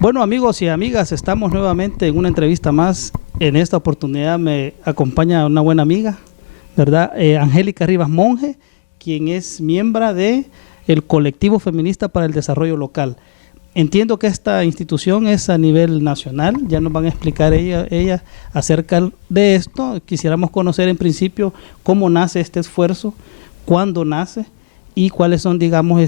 Bueno, amigos y amigas, estamos nuevamente en una entrevista más. En esta oportunidad me acompaña una buena amiga, ¿verdad? Angélica Rivas Monge, quien es miembro de el Colectivo Feminista para el Desarrollo Local. Entiendo que esta institución es a nivel nacional, ya nos van a explicar ella acerca de esto. Quisiéramos conocer en principio cómo nace este esfuerzo, cuándo nace y cuáles son, digamos,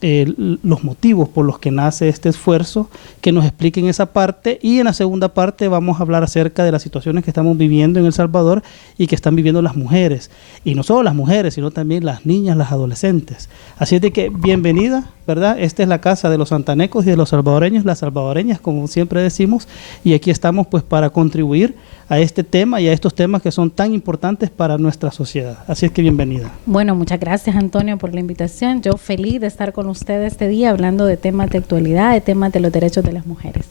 los motivos por los que nace este esfuerzo, que nos expliquen esa parte. Y en la segunda parte vamos a hablar acerca de las situaciones que estamos viviendo en El Salvador y que están viviendo las mujeres. Y no solo las mujeres, sino también las niñas, las adolescentes. Así es de que bienvenida, ¿verdad? Esta es la casa de los santanecos y de los salvadoreños, las salvadoreñas, como siempre decimos. Y aquí estamos pues para contribuir a este tema y a estos temas que son tan importantes para nuestra sociedad. Así es que bienvenida. Bueno, muchas gracias, Antonio, por la invitación. Yo feliz de estar con ustedes este día hablando de temas de actualidad, de temas de los derechos de las mujeres.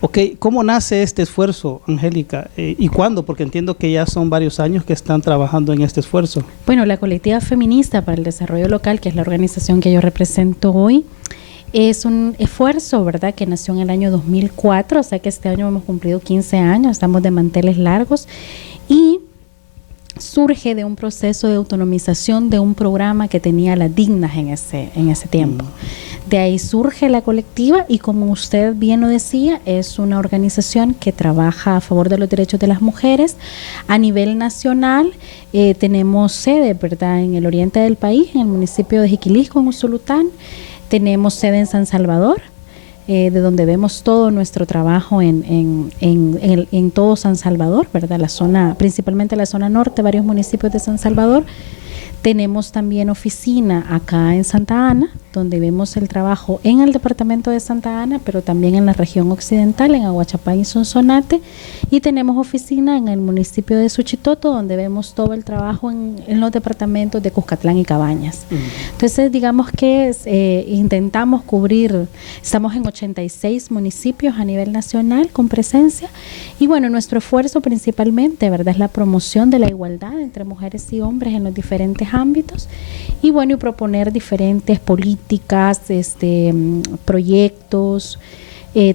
Ok, ¿cómo nace este esfuerzo, Angélica? ¿Y cuándo? Porque entiendo que ya son varios años que están trabajando en este esfuerzo. Bueno, la Colectiva Feminista para el Desarrollo Local, que es la organización que yo represento hoy, es un esfuerzo, ¿verdad?, que nació en el año 2004, o sea que este año hemos cumplido 15 años, estamos de manteles largos, y surge de un proceso de autonomización de un programa que tenía las dignas en ese tiempo. De ahí surge la colectiva y, como usted bien lo decía, es una organización que trabaja a favor de los derechos de las mujeres a nivel nacional. Tenemos sede, ¿verdad?, en el oriente del país, en el municipio de Jiquilisco, en Usulután. Tenemos sede en San Salvador, de donde vemos todo nuestro trabajo en todo San Salvador, ¿verdad? La zona, principalmente la zona norte, varios municipios de San Salvador. Tenemos también oficina acá en Santa Ana, donde vemos el trabajo en el departamento de Santa Ana, pero también en la región occidental, en Aguachapán y Sonsonate. Y tenemos oficina en el municipio de Suchitoto, donde vemos todo el trabajo en los departamentos de Cuscatlán y Cabañas. Entonces, digamos que intentamos cubrir, estamos en 86 municipios a nivel nacional con presencia. Y bueno, nuestro esfuerzo principalmente, ¿verdad?, es la promoción de la igualdad entre mujeres y hombres en los diferentes ámbitos. Y bueno, y proponer diferentes políticas, proyectos,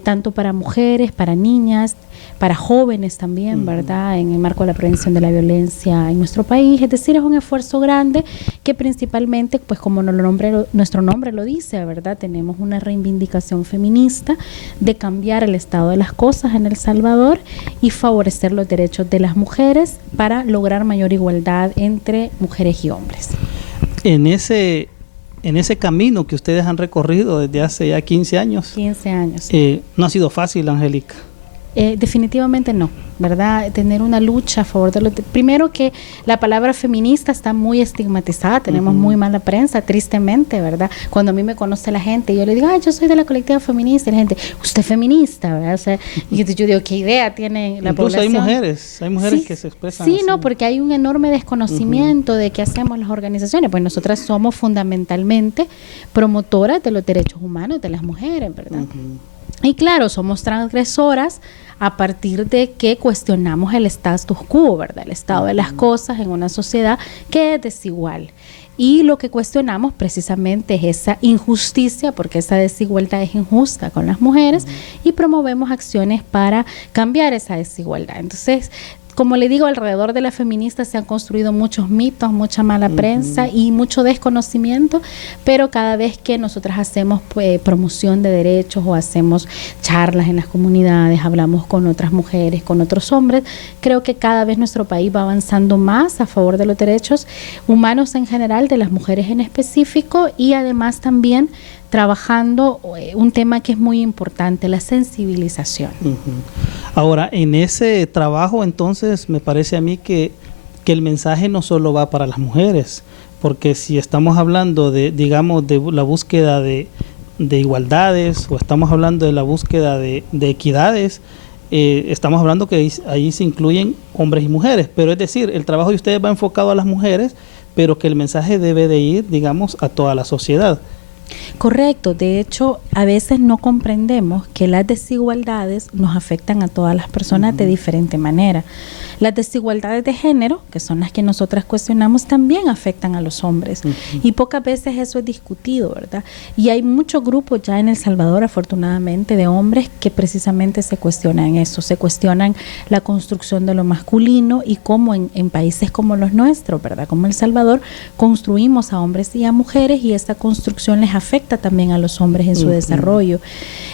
tanto para mujeres, para niñas, para jóvenes también, ¿verdad?, en el marco de la prevención de la violencia en nuestro país. Es decir, es un esfuerzo grande que principalmente, pues como nuestro nombre lo dice, ¿verdad?, tenemos una reivindicación feminista de cambiar el estado de las cosas en El Salvador y favorecer los derechos de las mujeres para lograr mayor igualdad entre mujeres y hombres. En ese camino que ustedes han recorrido desde hace ya 15 años. 15 años. No ha sido fácil, Angélica. Definitivamente no, ¿verdad? Tener una lucha a favor de primero que la palabra feminista está muy estigmatizada, tenemos muy mala prensa, tristemente, ¿verdad? Cuando a mí me conoce la gente, yo le digo, yo soy de la colectiva feminista, y la gente, usted es feminista, ¿verdad? O sea, y yo digo, ¿qué idea tiene la Incluso población? hay mujeres sí, que se expresan sí, así. no, porque hay un enorme desconocimiento de qué hacemos las organizaciones. Pues nosotras somos fundamentalmente promotoras de los derechos humanos de las mujeres, ¿verdad? Y claro, somos transgresoras a partir de que cuestionamos el status quo, ¿verdad? El estado de las cosas en una sociedad que es desigual. Y lo que cuestionamos precisamente es esa injusticia, porque esa desigualdad es injusta con las mujeres, y promovemos acciones para cambiar esa desigualdad. Entonces, como le digo, alrededor de las feministas se han construido muchos mitos, mucha mala prensa y mucho desconocimiento, pero cada vez que nosotras hacemos promoción de derechos o hacemos charlas en las comunidades, hablamos con otras mujeres, con otros hombres, creo que cada vez nuestro país va avanzando más a favor de los derechos humanos en general, de las mujeres en específico, y además también trabajando un tema que es muy importante, la sensibilización. Ahora, en ese trabajo, entonces, me parece a mí que el mensaje no solo va para las mujeres, porque si estamos hablando de, digamos, de la búsqueda de igualdades, o estamos hablando de la búsqueda de equidades, estamos hablando que ahí se incluyen hombres y mujeres, pero es decir, el trabajo de ustedes va enfocado a las mujeres, pero que el mensaje debe de ir, digamos, a toda la sociedad. Correcto, de hecho, a veces no comprendemos que las desigualdades nos afectan a todas las personas de diferente manera. Las desigualdades de género, que son las que nosotras cuestionamos, también afectan a los hombres. Y pocas veces eso es discutido, ¿verdad? Y hay muchos grupos ya en El Salvador, afortunadamente, de hombres que precisamente se cuestionan eso, se cuestionan la construcción de lo masculino y cómo en países como los nuestros, ¿verdad? Como El Salvador, construimos a hombres y a mujeres y esta construcción les afecta también a los hombres en su desarrollo.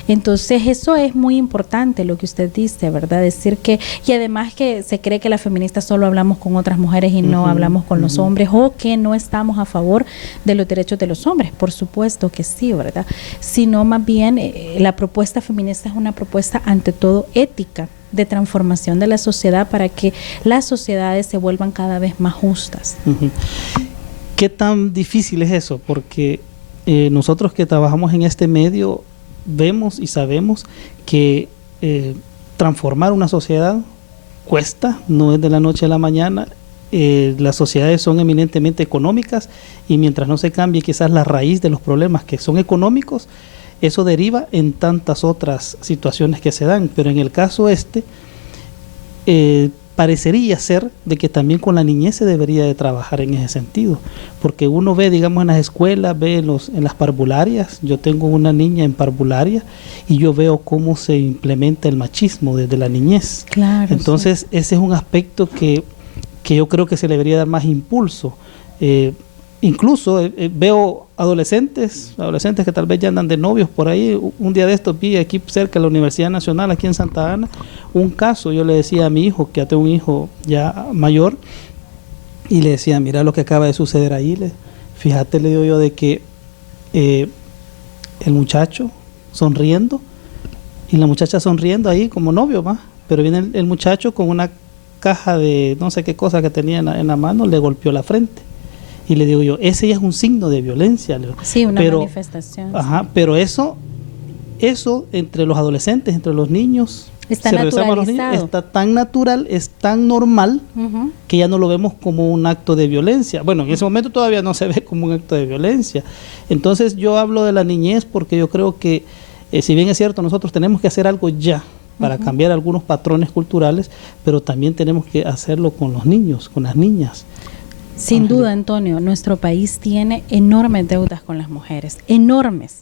Entonces, eso es muy importante lo que usted dice, ¿verdad? Decir que, y además que se cree que las feministas solo hablamos con otras mujeres y no hablamos con los hombres, o que no estamos a favor de los derechos de los hombres. Por supuesto que sí, ¿verdad? Sino más bien la propuesta feminista es una propuesta ante todo ética, de transformación de la sociedad para que las sociedades se vuelvan cada vez más justas. ¿Qué tan difícil es eso? Porque nosotros que trabajamos en este medio vemos y sabemos que transformar una sociedad cuesta, no es de la noche a la mañana. Las sociedades son eminentemente económicas y mientras no se cambie quizás la raíz de los problemas que son económicos, eso deriva en tantas otras situaciones que se dan. Pero en el caso parecería ser de que también con la niñez se debería de trabajar en ese sentido, porque uno ve, digamos, en las escuelas, ve en las parvularias. Yo tengo una niña en parvularia y yo veo cómo se implementa el machismo desde la niñez. Claro. Entonces, ese es un aspecto que yo creo que se le debería dar más impulso. Incluso veo adolescentes que tal vez ya andan de novios por ahí. Un día de estos vi aquí cerca de la Universidad Nacional, aquí en Santa Ana, un caso. Yo le decía a mi hijo, que ya tengo un hijo ya mayor, y le decía, mira lo que acaba de suceder ahí. Fíjate, le digo yo, de que el muchacho sonriendo y la muchacha sonriendo ahí como novio, ¿va? Pero viene el muchacho con una caja de no sé qué cosa que tenía en la mano, le golpeó la frente. Y le digo yo, ese ya es un signo de violencia. Sí, una manifestación. Ajá, pero eso entre los adolescentes, entre los niños, está naturalizado. Está tan natural, es tan normal, que ya no lo vemos como un acto de violencia. Bueno, en ese momento todavía no se ve como un acto de violencia. Entonces yo hablo de la niñez porque yo creo que, si bien es cierto, nosotros tenemos que hacer algo ya para cambiar algunos patrones culturales, pero también tenemos que hacerlo con los niños, con las niñas. Sin duda, Antonio, nuestro país tiene enormes deudas con las mujeres, enormes.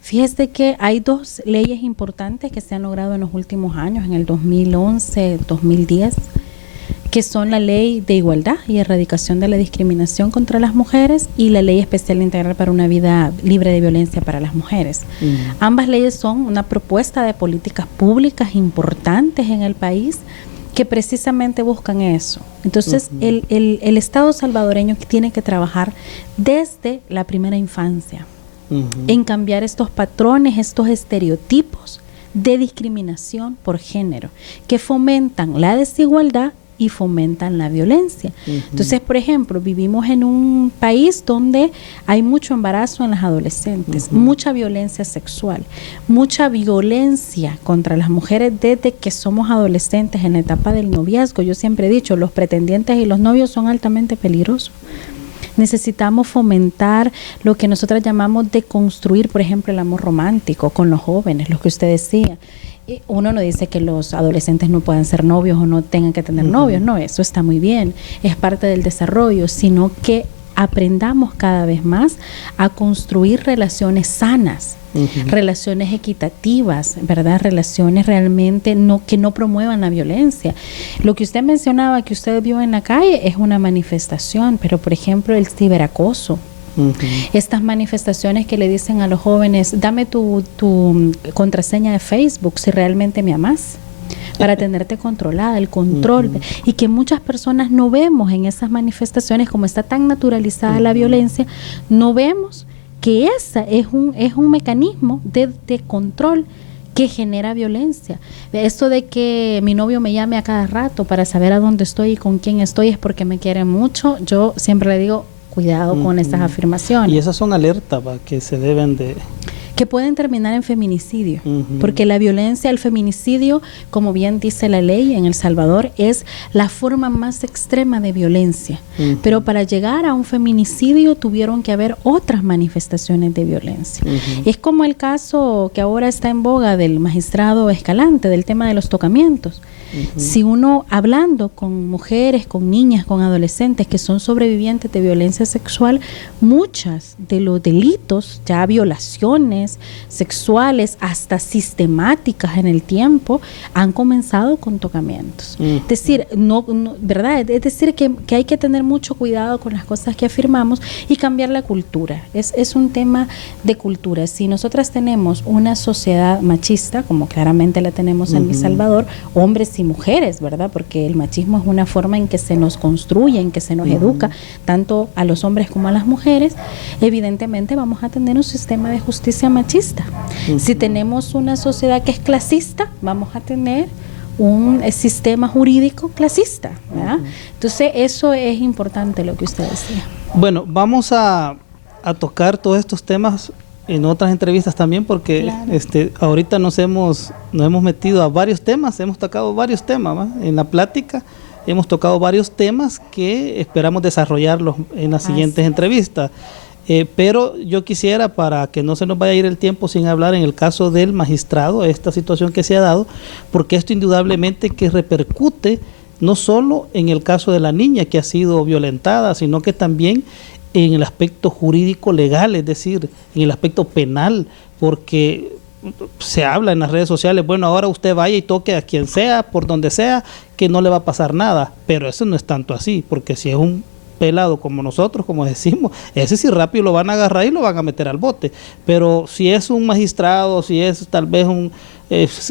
Fíjese que hay dos leyes importantes que se han logrado en los últimos años, en el 2011, 2010, que son la Ley de Igualdad y Erradicación de la Discriminación contra las Mujeres y la Ley Especial Integral para una Vida Libre de Violencia para las Mujeres. Ambas leyes son una propuesta de políticas públicas importantes en el país que precisamente buscan eso. Entonces, el Estado salvadoreño tiene que trabajar desde la primera infancia en cambiar estos patrones, estos estereotipos de discriminación por género que fomentan la desigualdad y fomentan la violencia. Entonces, por ejemplo, vivimos en un país donde hay mucho embarazo en las adolescentes, mucha violencia sexual, mucha violencia contra las mujeres desde que somos adolescentes en la etapa del noviazgo. Yo siempre he dicho, los pretendientes y los novios son altamente peligrosos. Necesitamos fomentar lo que nosotras llamamos de construir, por ejemplo, el amor romántico con los jóvenes, lo que usted decía. Uno no dice que los adolescentes no puedan ser novios o no tengan que tener novios, no, eso está muy bien, es parte del desarrollo, sino que aprendamos cada vez más a construir relaciones sanas, relaciones equitativas, ¿verdad? Relaciones realmente que no promuevan la violencia. Lo que usted mencionaba, que usted vio en la calle, es una manifestación, pero por ejemplo el ciberacoso. Estas manifestaciones que le dicen a los jóvenes, dame tu contraseña de Facebook si realmente me amas, para tenerte controlada, el control, y que muchas personas no vemos en esas manifestaciones, como está tan naturalizada la violencia, no vemos que esa es un mecanismo de control que genera violencia. Esto de que mi novio me llame a cada rato para saber a dónde estoy y con quién estoy es porque me quiere mucho, yo siempre le digo, cuidado con estas afirmaciones. Y esas son alertas que se deben de que pueden terminar en feminicidio, porque la violencia, el feminicidio, como bien dice la ley en El Salvador, es la forma más extrema de violencia, pero para llegar a un feminicidio tuvieron que haber otras manifestaciones de violencia. Es como el caso que ahora está en boga del magistrado Escalante, del tema de los tocamientos. Si uno, hablando con mujeres, con niñas, con adolescentes que son sobrevivientes de violencia sexual, muchas de los delitos, ya violaciones sexuales hasta sistemáticas en el tiempo, han comenzado con tocamientos. Es decir, ¿verdad? Es decir, que hay que tener mucho cuidado con las cosas que afirmamos y cambiar la cultura. Es un tema de cultura. Si nosotras tenemos una sociedad machista, como claramente la tenemos en El Salvador, hombres y mujeres, ¿verdad? Porque el machismo es una forma en que se nos construye, en que se nos educa, tanto a los hombres como a las mujeres, evidentemente vamos a tener un sistema de justicia machista. Si tenemos una sociedad que es clasista, vamos a tener un sistema jurídico clasista, ¿verdad? Entonces, eso es importante lo que usted decía. Bueno, vamos a tocar todos estos temas en otras entrevistas también, porque claro, ahorita nos hemos metido a varios temas, hemos tocado varios temas, ¿va? En la plática hemos tocado varios temas que esperamos desarrollarlos en las siguientes entrevistas. Pero yo quisiera, para que no se nos vaya a ir el tiempo sin hablar en el caso del magistrado, esta situación que se ha dado, porque esto indudablemente que repercute no solo en el caso de la niña que ha sido violentada, sino que también en el aspecto jurídico legal, es decir, en el aspecto penal, porque se habla en las redes sociales, bueno, ahora usted vaya y toque a quien sea, por donde sea, que no le va a pasar nada, pero eso no es tanto así, porque si es un pelado como nosotros, como decimos, ese sí rápido lo van a agarrar y lo van a meter al bote, pero si es un magistrado, si es tal vez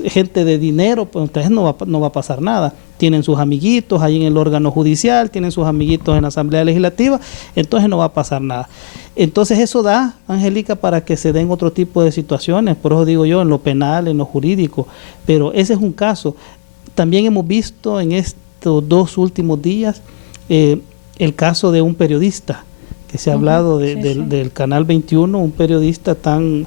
gente de dinero, pues entonces no va a pasar nada. Tienen sus amiguitos ahí en el órgano judicial, tienen sus amiguitos en la Asamblea Legislativa, entonces no va a pasar nada. Entonces eso da, Angélica, para que se den otro tipo de situaciones, por eso digo yo, en lo penal, en lo jurídico, pero ese es un caso. También hemos visto en estos 2 últimos días el caso de un periodista, que se ha hablado del Canal 21, un periodista tan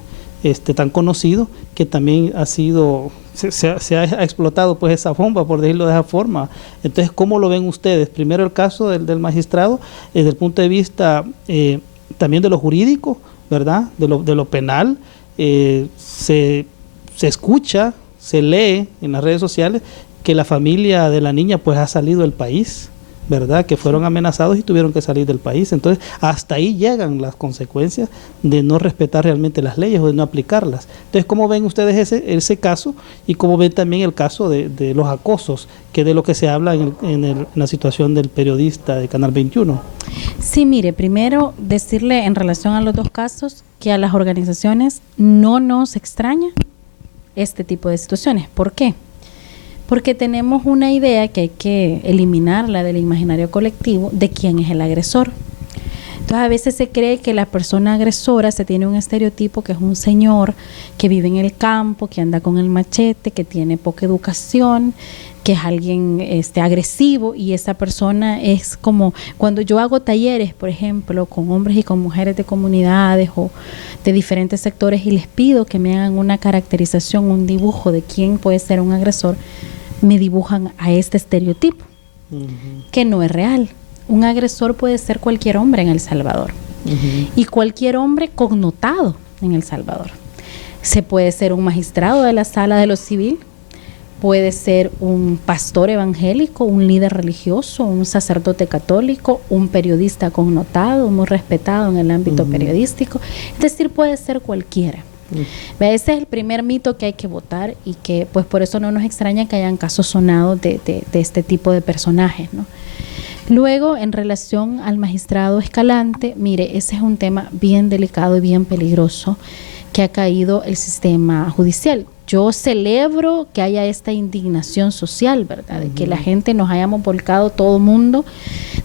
conocido, que también ha sido, se ha explotado pues esa bomba, por decirlo de esa forma. Entonces, ¿cómo lo ven ustedes? Primero el caso del magistrado, desde el punto de vista también de lo jurídico, ¿verdad? De lo penal, se escucha, se lee en las redes sociales que la familia de la niña pues ha salido del país, ¿verdad? Que fueron amenazados y tuvieron que salir del país. Entonces, hasta ahí llegan las consecuencias de no respetar realmente las leyes o de no aplicarlas. Entonces, ¿cómo ven ustedes ese caso? Y cómo ven también el caso de los acosos, que es de lo que se habla en la situación del periodista de Canal 21. Sí, mire, primero decirle en relación a los 2 casos que a las organizaciones no nos extraña este tipo de situaciones. ¿Por qué? Porque tenemos una idea que hay que eliminarla del imaginario colectivo de quién es el agresor. Entonces, a veces se cree que la persona agresora, se tiene un estereotipo que es un señor que vive en el campo, que anda con el machete, que tiene poca educación, que es alguien agresivo, y esa persona es como cuando yo hago talleres, por ejemplo, con hombres y con mujeres de comunidades o de diferentes sectores y les pido que me hagan una caracterización, un dibujo de quién puede ser un agresor, me dibujan a este estereotipo, que no es real. Un agresor puede ser cualquier hombre en El Salvador, y cualquier hombre connotado en El Salvador. Se puede ser un magistrado de la sala de lo civil, puede ser un pastor evangélico, un líder religioso, un sacerdote católico, un periodista connotado, muy respetado en el ámbito periodístico. Es decir, puede ser cualquiera. Ese es el primer mito que hay que votar, y que pues por eso no nos extraña que hayan casos sonados de este tipo de personajes, ¿no? Luego, en relación al magistrado Escalante, mire, ese es un tema bien delicado y bien peligroso que ha caído el sistema judicial. Yo celebro que haya esta indignación social, ¿verdad? De que la gente nos hayamos volcado todo el mundo,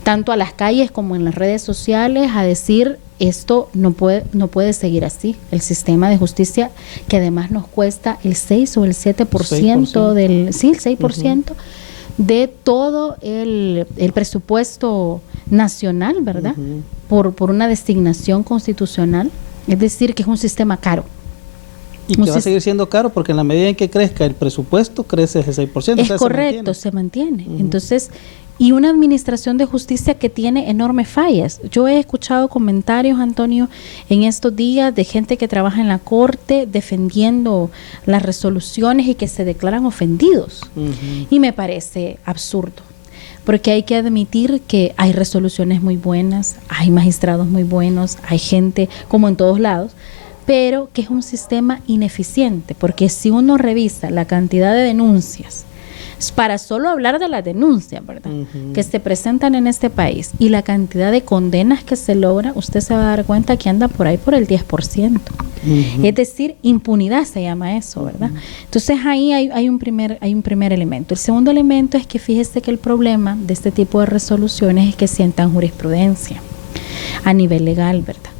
tanto a las calles como en las redes sociales, a decir esto no puede seguir así. El sistema de justicia, que además nos cuesta el 6 o el 7% del 6% de todo el presupuesto nacional, ¿verdad? Por una designación constitucional. Es decir, que es un sistema caro. Y que va a seguir siendo caro porque en la medida en que crezca el presupuesto, crece ese 6%. Es correcto, se mantiene. Entonces, y una administración de justicia que tiene enormes fallas. Yo he escuchado comentarios, Antonio, en estos días de gente que trabaja en la corte defendiendo las resoluciones y que se declaran ofendidos. Y me parece absurdo, porque hay que admitir que hay resoluciones muy buenas, hay magistrados muy buenos, hay gente como en todos lados, pero que es un sistema ineficiente, porque si uno revisa la cantidad de denuncias, para solo hablar de las denuncias, ¿verdad?, que se presentan en este país y la cantidad de condenas que se logra, usted se va a dar cuenta que anda por ahí por el 10%. Es decir, impunidad se llama eso, ¿verdad? Entonces ahí hay un primer elemento. El segundo elemento es que fíjese que el problema de este tipo de resoluciones es que sientan jurisprudencia a nivel legal, ¿verdad?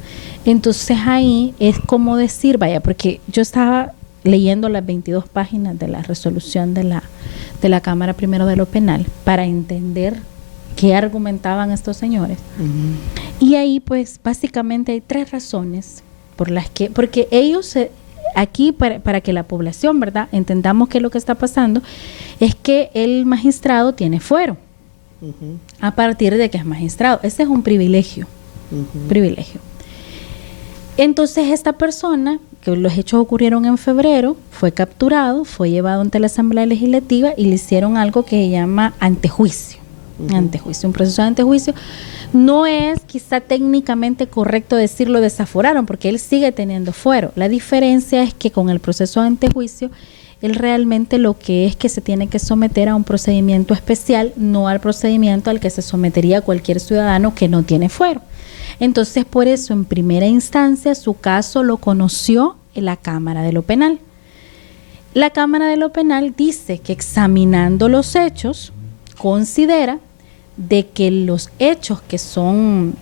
Entonces ahí es como decir, vaya, porque yo estaba leyendo las 22 páginas de la resolución de la Cámara Primero de lo Penal para entender qué argumentaban estos señores. Y ahí pues básicamente hay 3 razones por las que, porque ellos aquí para que la población, ¿verdad?, entendamos qué es lo que está pasando, es que el magistrado tiene fuero a partir de que es magistrado. Ese es un privilegio, privilegio. Entonces esta persona, que los hechos ocurrieron en febrero, fue capturado, fue llevado ante la Asamblea Legislativa y le hicieron algo que se llama antejuicio. Antejuicio, un proceso de antejuicio. No es quizá técnicamente correcto decirlo desaforaron, porque él sigue teniendo fuero. La diferencia es que con el proceso de antejuicio, él realmente lo que es que se tiene que someter a un procedimiento especial, no al procedimiento al que se sometería cualquier ciudadano que no tiene fuero. Entonces, por eso, en primera instancia, su caso lo conoció en la Cámara de lo Penal. La Cámara de lo Penal dice que examinando los hechos, considera de que los hechos que son,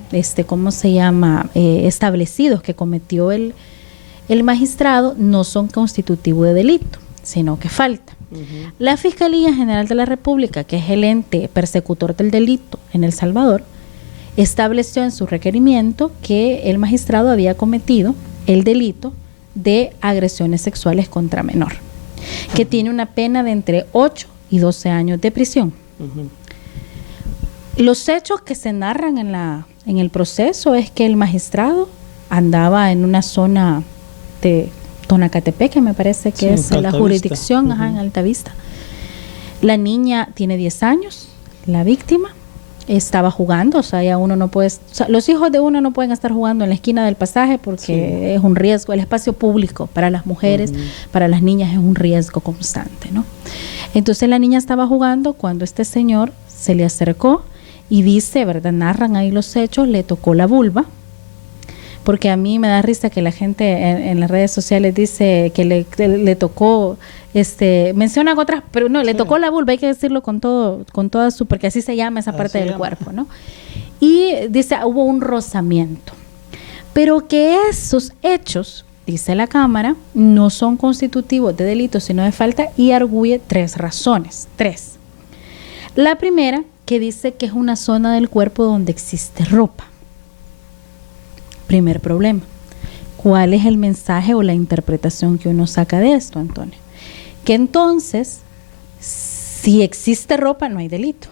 establecidos que cometió el magistrado no son constitutivos de delito, sino que falta. La Fiscalía General de la República, que es el ente persecutor del delito en El Salvador, estableció en su requerimiento que el magistrado había cometido el delito de agresiones sexuales contra menor, que tiene una pena de entre 8 y 12 años de prisión. Los hechos que se narran en el proceso es que el magistrado andaba en una zona de Tonacatepec, que me parece que es la jurisdicción, en Altavista. La niña tiene 10 años, la víctima estaba jugando, o sea, ya uno no puede, o sea, los hijos de uno no pueden estar jugando en la esquina del pasaje porque es un riesgo. El espacio público para las mujeres, para las niñas es un riesgo constante, ¿no? Entonces la niña estaba jugando cuando este señor se le acercó y dice, ¿verdad?, narran ahí los hechos, le tocó la vulva, porque a mí me da risa que la gente en las redes sociales dice que le tocó, mencionan otras, pero no, le tocó la vulva, hay que decirlo con toda su, porque así se llama esa parte del cuerpo, ¿no? Y dice, hubo un rozamiento, pero que esos hechos, dice la Cámara, no son constitutivos de delito, sino de falta, y arguye 3 razones, 3. La primera, que dice que es una zona del cuerpo donde existe ropa. Primer problema. ¿Cuál es el mensaje o la interpretación que uno saca de esto, Antonio? Que entonces, si existe ropa, no hay delito.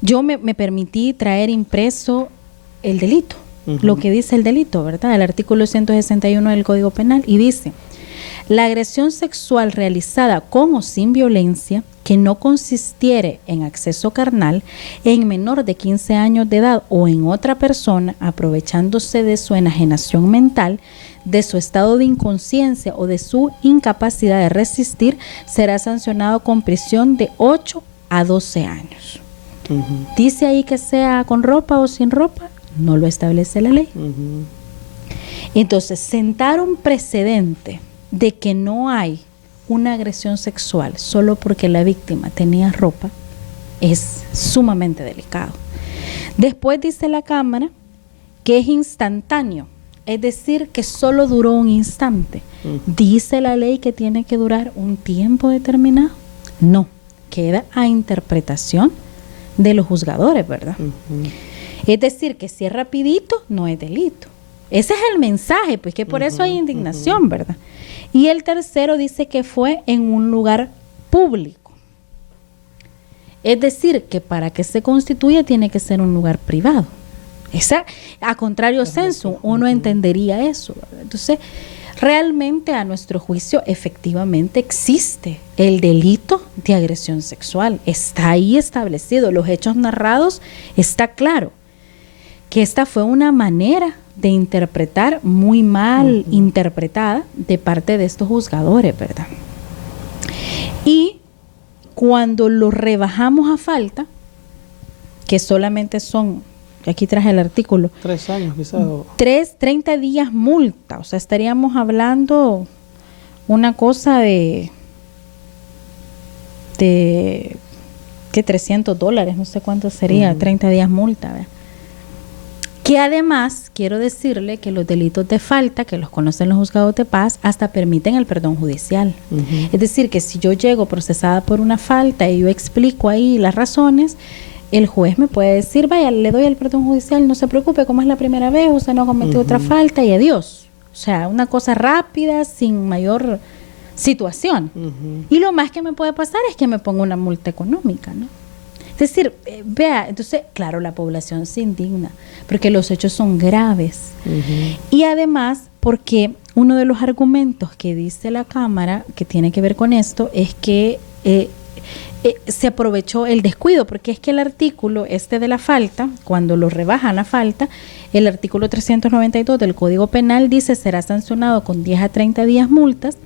Yo me permití traer impreso el delito, lo que dice el delito, ¿verdad? El artículo 161 del Código Penal, y dice: la agresión sexual realizada con o sin violencia que no consistiere en acceso carnal en menor de 15 años de edad o en otra persona aprovechándose de su enajenación mental, de su estado de inconsciencia o de su incapacidad de resistir, será sancionado con prisión de 8 a 12 años. ¿Dice ahí que sea con ropa o sin ropa? No lo establece la ley. Entonces, sentar un precedente de que no hay una agresión sexual solo porque la víctima tenía ropa es sumamente delicado. Después dice la Cámara que es instantáneo, es decir, que solo duró un instante. ¿Dice la ley que tiene que durar un tiempo determinado? No, queda a interpretación de los juzgadores, ¿verdad? Es decir, que si es rapidito, no es delito. Ese es el mensaje, pues que por eso hay indignación, ¿verdad? Y el tercero dice que fue en un lugar público. Es decir, que para que se constituya tiene que ser un lugar privado. A contrario sensu, uno entendería eso, ¿verdad? Entonces, realmente a nuestro juicio efectivamente existe el delito de agresión sexual. Está ahí establecido. Los hechos narrados, está claro que esta fue una manera de interpretar muy mal interpretada de parte de estos juzgadores, ¿verdad? Y cuando lo rebajamos a falta, que solamente son, aquí traje el artículo, 3 años quizás. 30 días multa, o sea, estaríamos hablando una cosa de ¿qué? $300, no sé cuánto sería, 30 días multa, ¿verdad? Que además, quiero decirle que los delitos de falta, que los conocen los juzgados de paz, hasta permiten el perdón judicial. Es decir, que si yo llego procesada por una falta y yo explico ahí las razones, el juez me puede decir, vaya, le doy el perdón judicial, no se preocupe, como es la primera vez, usted no ha cometido otra falta y adiós. O sea, una cosa rápida, sin mayor situación. Y lo más que me puede pasar es que me ponga una multa económica, ¿no? Es decir, vea, entonces, claro, la población se indigna, porque los hechos son graves. Y además, porque uno de los argumentos que dice la Cámara, que tiene que ver con esto, es que se aprovechó el descuido, porque es que el artículo de la falta, cuando lo rebajan a falta, el artículo 392 del Código Penal dice: será sancionado con 10 a 30 días multas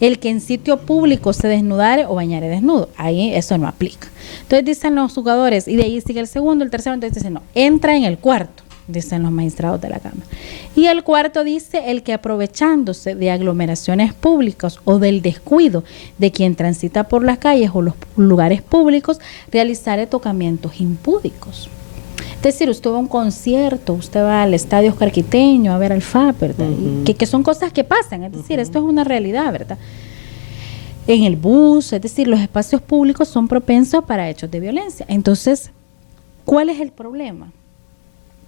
el que en sitio público se desnudare o bañare desnudo. Ahí eso no aplica. Entonces dicen los jugadores, y de ahí sigue el segundo, el tercero, entonces dicen no, entra en el cuarto, dicen los magistrados de la Cámara. Y el cuarto dice: el que aprovechándose de aglomeraciones públicas o del descuido de quien transita por las calles o los lugares públicos, realizare tocamientos impúdicos. Es decir, usted va a un concierto, usted va al Estadio Oscar Quiteño a ver al FAP, ¿verdad? Que son cosas que pasan, es decir, esto es una realidad, ¿verdad? En el bus, es decir, los espacios públicos son propensos para hechos de violencia. Entonces, ¿cuál es el problema?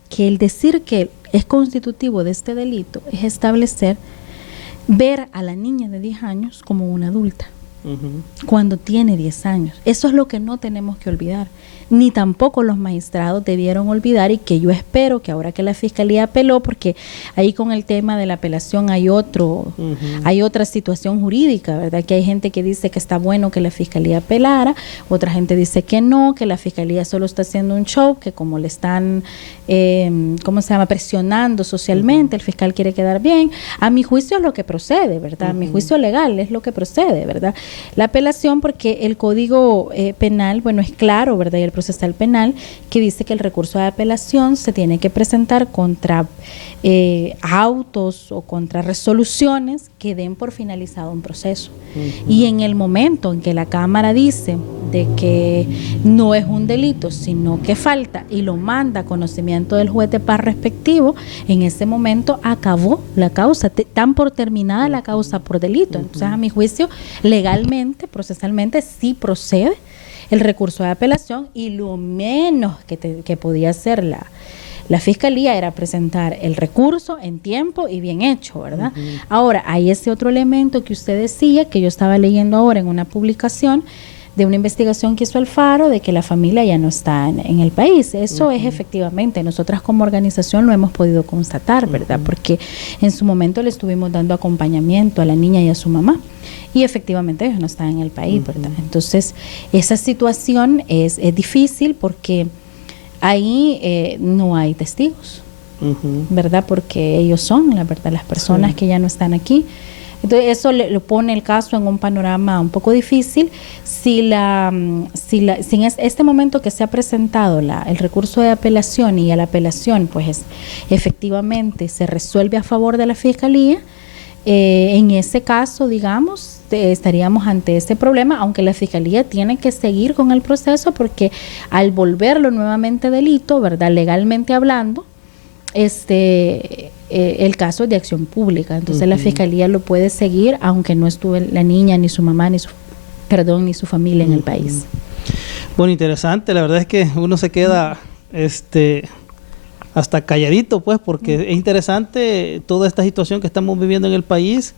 Que el decir que es constitutivo de este delito es establecer, ver a la niña de 10 años como una adulta, cuando tiene 10 años. Eso es lo que no tenemos que olvidar, ni tampoco los magistrados debieron olvidar, y que yo espero que ahora que la Fiscalía apeló, porque ahí con el tema de la apelación hay otra situación jurídica, ¿verdad? Que hay gente que dice que está bueno que la Fiscalía apelara, otra gente dice que no, que la Fiscalía solo está haciendo un show, que como le están presionando socialmente, el fiscal quiere quedar bien. A mi juicio es lo que procede, ¿verdad? A mi juicio legal es lo que procede, ¿verdad? La apelación, porque el Código Penal, bueno, es claro, ¿verdad? Y el procesal penal, que dice que el recurso de apelación se tiene que presentar contra autos o contra resoluciones que den por finalizado un proceso. Y en el momento en que la Cámara dice de que no es un delito, sino que falta, y lo manda a conocimiento del juez de paz respectivo, en ese momento acabó la causa, dan por terminada la causa por delito. Entonces, a mi juicio, legalmente, procesalmente, sí procede el recurso de apelación, y lo menos que podía hacer la Fiscalía era presentar el recurso en tiempo y bien hecho, ¿verdad? Ahora, hay ese otro elemento que usted decía, que yo estaba leyendo ahora en una publicación de una investigación que hizo el Faro, de que la familia ya no está en el país. Eso es efectivamente, nosotras como organización lo hemos podido constatar, ¿verdad? Porque en su momento le estuvimos dando acompañamiento a la niña y a su mamá, y efectivamente ellos no están en el país, ¿verdad? Entonces, esa situación es difícil, porque ahí no hay testigos, ¿verdad? Porque ellos son, la verdad, las personas que ya no están aquí. Entonces, eso le pone el caso en un panorama un poco difícil. Si en este momento que se ha presentado el recurso de apelación, y a la apelación, pues efectivamente se resuelve a favor de la Fiscalía, en ese caso, digamos, estaríamos ante este problema, aunque la Fiscalía tiene que seguir con el proceso, porque al volverlo nuevamente delito, ¿verdad? Legalmente hablando, el caso es de acción pública, entonces la Fiscalía lo puede seguir aunque no estuvo la niña, ni su mamá, ni su familia en el país. Bueno, interesante, la verdad es que uno se queda hasta calladito, pues, porque es interesante toda esta situación que estamos viviendo en el país,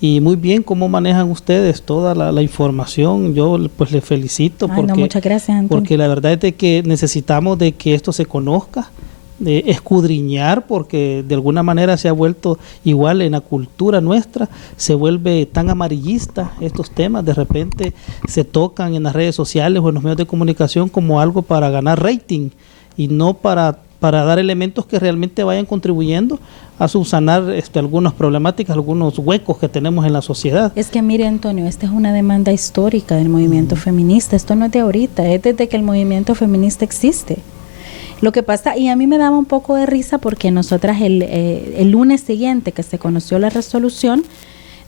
y muy bien cómo manejan ustedes toda la información. Yo pues les felicito muchas gracias, Antonio. Porque la verdad es de que necesitamos de que esto se conozca, de escudriñar, porque de alguna manera se ha vuelto igual en la cultura nuestra, se vuelve tan amarillista estos temas, de repente se tocan en las redes sociales o en los medios de comunicación como algo para ganar rating y no para dar elementos que realmente vayan contribuyendo a subsanar algunas problemáticas, algunos huecos que tenemos en la sociedad. Es que mire, Antonio, esta es una demanda histórica del movimiento feminista, esto no es de ahorita, es desde que el movimiento feminista existe. Lo que pasa, y a mí me daba un poco de risa porque nosotras el lunes siguiente que se conoció la resolución,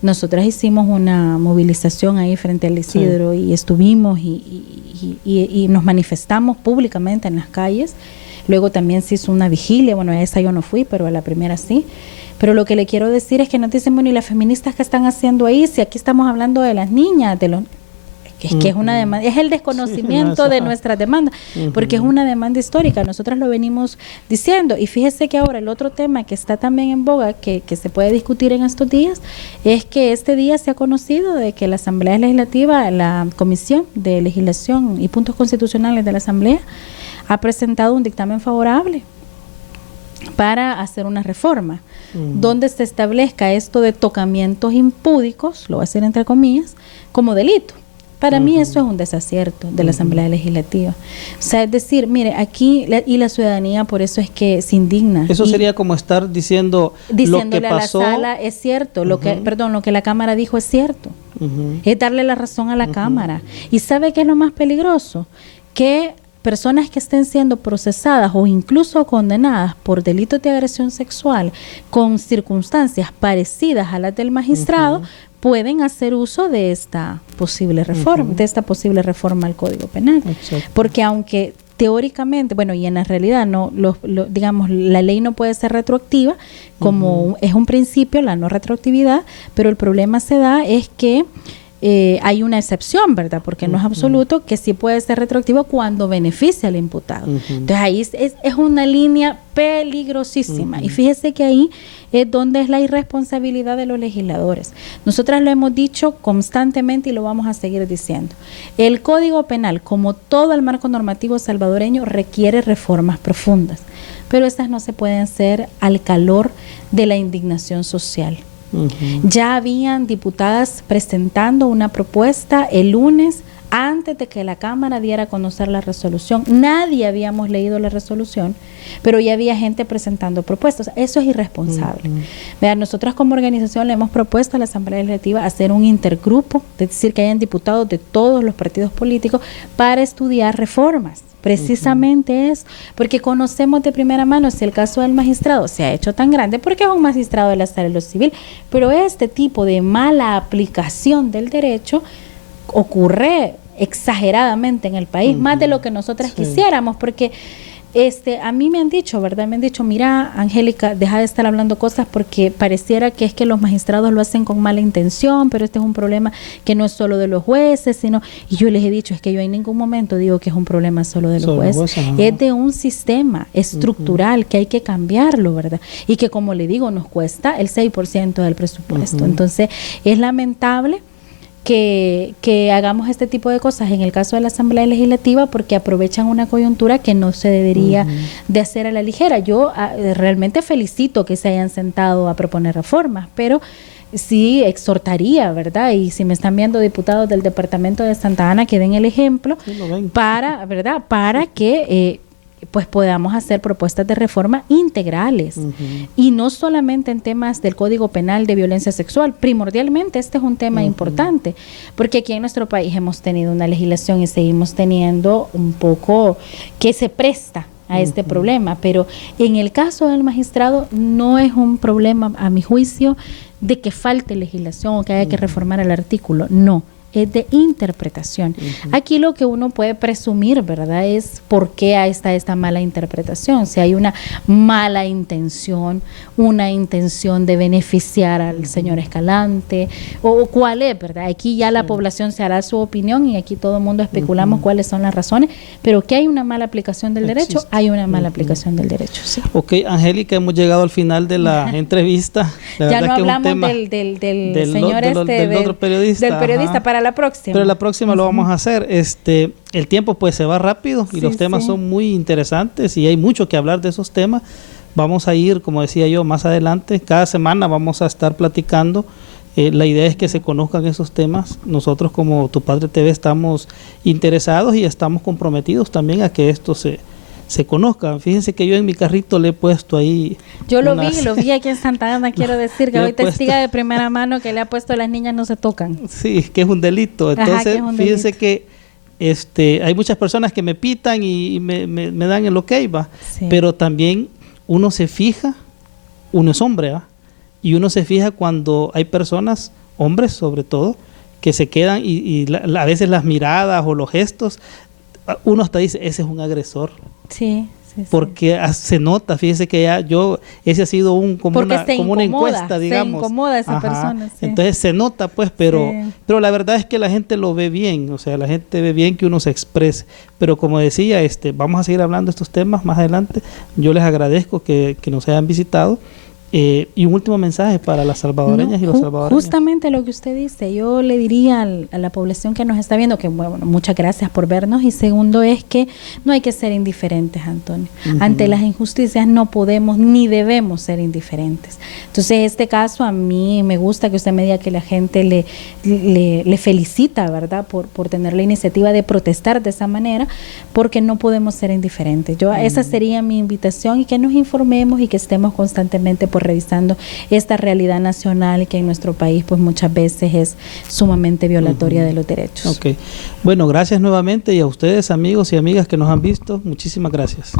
nosotras hicimos una movilización ahí frente al Isidro, y estuvimos y nos manifestamos públicamente en las calles. Luego también se hizo una vigilia, bueno, a esa yo no fui, pero a la primera sí. Pero lo que le quiero decir es que nos dicen, bueno, ¿y las feministas qué están haciendo ahí? Si aquí estamos hablando de las niñas, de los... Es que es una demanda, es el desconocimiento de nuestras demandas, porque es una demanda histórica, nosotros lo venimos diciendo, y fíjese que ahora el otro tema que está también en boga, que se puede discutir en estos días, es que este día se ha conocido de que la Asamblea Legislativa, la Comisión de Legislación y Puntos Constitucionales de la Asamblea, ha presentado un dictamen favorable para hacer una reforma, donde se establezca esto de tocamientos impúdicos, lo voy a decir entre comillas, como delito. Para mí eso es un desacierto de la Asamblea Legislativa. O sea, es decir, mire, aquí y la ciudadanía por eso es que se indigna. Eso sería como estar diciéndole lo que pasó a la sala es cierto, lo que la Cámara dijo es cierto. Es darle la razón a la Cámara. ¿Y sabe qué es lo más peligroso? Que personas que estén siendo procesadas o incluso condenadas por delitos de agresión sexual con circunstancias parecidas a las del magistrado pueden hacer uso de esta posible reforma, de esta posible reforma al Código Penal. Exacto. Porque aunque teóricamente, bueno, y en la realidad no, digamos, la ley no puede ser retroactiva, como es un principio la no retroactividad, pero el problema se da es que hay una excepción, ¿verdad? Porque no es absoluto, que sí puede ser retroactivo cuando beneficia al imputado. Entonces ahí es una línea peligrosísima. Y fíjese que ahí es donde es la irresponsabilidad de los legisladores. Nosotras lo hemos dicho constantemente y lo vamos a seguir diciendo. El Código Penal, como todo el marco normativo salvadoreño, requiere reformas profundas, pero estas no se pueden hacer al calor de la indignación social. Ya habían diputadas presentando una propuesta el lunes antes de que la Cámara diera a conocer la resolución. Nadie habíamos leído la resolución, pero ya había gente presentando propuestas. Eso es irresponsable. Vean, nosotros como organización le hemos propuesto a la Asamblea Legislativa hacer un intergrupo, es decir, que hayan diputados de todos los partidos políticos para estudiar reformas. Precisamente eso, porque conocemos de primera mano si el caso del magistrado se ha hecho tan grande, porque es un magistrado de la sala de lo civil, pero este tipo de mala aplicación del derecho ocurre exageradamente en el país, más de lo que nosotras quisiéramos, porque a mí me han dicho, ¿verdad? Me han dicho, mira, Angélica, deja de estar hablando cosas porque pareciera que es que los magistrados lo hacen con mala intención, pero este es un problema que no es solo de los jueces, sino, y yo les he dicho, es que yo en ningún momento digo que es un problema solo de los jueces, es de un sistema estructural que hay que cambiarlo, ¿verdad? Y que, como le digo, nos cuesta el 6% del presupuesto. Entonces, es lamentable que hagamos este tipo de cosas en el caso de la Asamblea Legislativa porque aprovechan una coyuntura que no se debería de hacer a la ligera. Yo realmente felicito que se hayan sentado a proponer reformas, pero sí exhortaría, ¿verdad? Y si me están viendo diputados del departamento de Santa Ana, que den el ejemplo para, ¿verdad? Para que pues podamos hacer propuestas de reforma integrales y no solamente en temas del Código Penal de violencia sexual. Primordialmente este es un tema importante porque aquí en nuestro país hemos tenido una legislación y seguimos teniendo un poco que se presta a este problema, pero en el caso del magistrado no es un problema, a mi juicio, de que falte legislación o que haya que reformar el artículo, no. es de interpretación. Aquí lo que uno puede presumir, ¿verdad?, es por qué ahí está esta mala interpretación. Si hay una mala intención, una intención de beneficiar al señor Escalante, o cuál es, ¿verdad? Aquí ya la población se hará su opinión y aquí todo el mundo especulamos cuáles son las razones, pero que hay una mala aplicación del derecho, hay una mala aplicación del derecho, sí. Ok, Angélica, hemos llegado al final de la entrevista. La ya verdad no que hablamos es un tema del señor del otro periodista. Del periodista para la próxima. Pero la próxima lo vamos a hacer. El tiempo pues se va rápido y los temas son muy interesantes y hay mucho que hablar de esos temas. Vamos a ir, como decía yo, más adelante. Cada semana vamos a estar platicando. La idea es que se conozcan esos temas. Nosotros como Tu Padre TV estamos interesados y estamos comprometidos también a que esto se conozcan. Fíjense que yo en mi carrito le he puesto ahí. Yo lo vi aquí en Santa Ana, quiero decir que hoy testiga de primera mano que le ha puesto las niñas no se tocan. Sí, que es un delito. Entonces, fíjense que hay muchas personas que me pitan y me dan el ok, va. Sí. Pero también uno se fija, uno es hombre, ¿va? Y uno se fija cuando hay personas, hombres sobre todo, que se quedan y a veces las miradas o los gestos, uno hasta dice, ese es un agresor. Sí. Porque se nota, fíjese que ese ha sido como una encuesta, digamos. Se incomoda esa persona. Sí. Entonces se nota, pues, pero la verdad es que la gente lo ve bien, o sea, la gente ve bien que uno se exprese. Pero como decía, vamos a seguir hablando de estos temas más adelante. Yo les agradezco que nos hayan visitado. Y un último mensaje para las salvadoreñas y los salvadoreños. Justamente lo que usted dice, yo le diría a la población que nos está viendo que, bueno, muchas gracias por vernos, y segundo es que no hay que ser indiferentes, Antonio. Ante las injusticias no podemos ni debemos ser indiferentes. Entonces, este caso a mí me gusta que usted me diga que la gente le felicita, ¿verdad?, por tener la iniciativa de protestar de esa manera, porque no podemos ser indiferentes. Esa sería mi invitación, y que nos informemos y que estemos constantemente revisando esta realidad nacional que en nuestro país pues muchas veces es sumamente violatoria de los derechos. Ok. Bueno, gracias nuevamente, y a ustedes, amigos y amigas que nos han visto, muchísimas gracias.